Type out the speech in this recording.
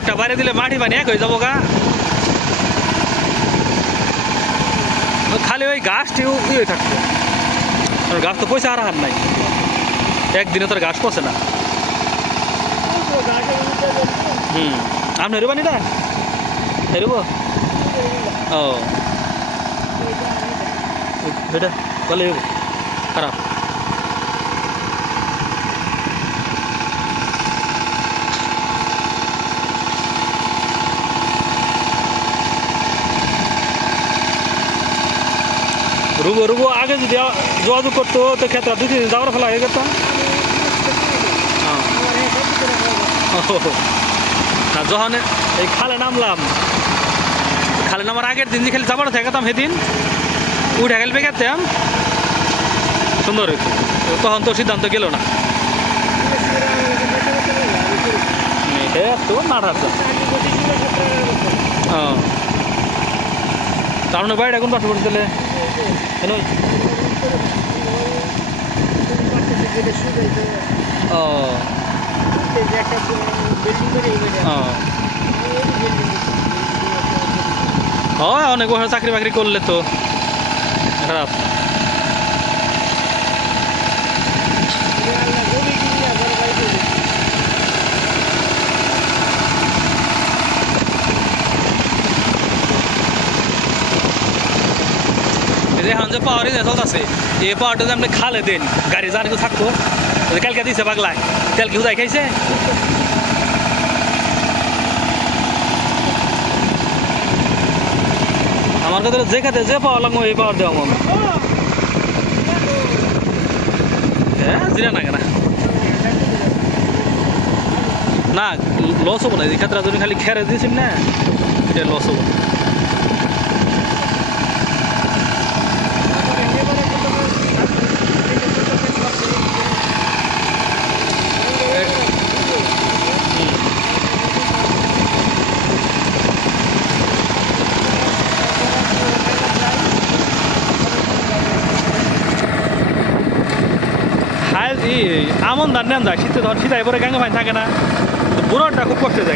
একটা বাইরে দিলে মাটি পানি এক হয়ে যাব গা। খালি ওই গাছটি ইয়ে থাকতো। গাছ তো পয়সা আর হার নাই। একদিনে তোর গাছ পচে না। হুম। আপনি হেরু বানিটা হেরুব ও। বেটা বলে খারাপ। রুবো রুবো, আগে যদি যোগাযোগ করতো, তো ক্ষেত্রে দুই, তিন যাওয়ার ফেলা হয়ে যেতাম হ্যাঁ। না যখন এই খালে নামলাম, খালে নামার আগের দিন যে খালি যাবার থাকতাম সেদিন, উঠে গেল বেগাতাম সুন্দর তখন তো সিদ্ধান্ত গেল না। হ্যাঁ। তার মানে বাড়িটা কোন পাশে পড়ে হয় অনেক চাকরি বাকরি করলে তো। খারাপ এই যে এখন যে পাওয়ারই যে চলতেছে, এই পাওয়ারটা যে আপনি খালে দেন, গাড়ি যার কেউ থাকতো কালকে দিছে পাগলায়, তেল কেউ যাই খাইছে? আমার কাছে যে খাতে যে পাওয়া লাগবো, এই পাওয়ার দেওয়া মনে হ্যাঁ। জিরা না কেনা। না লস হব না, এই ক্ষেত্রে খালি খেরে দিয়েছেন না, এটা লস হব। না। হাল ই আমন ধান নেন যায় শীতে ধর, শীতে এবারে গাঙ্গে ভাই থাকে না। বুড়োটা খুব কষ্টে যায়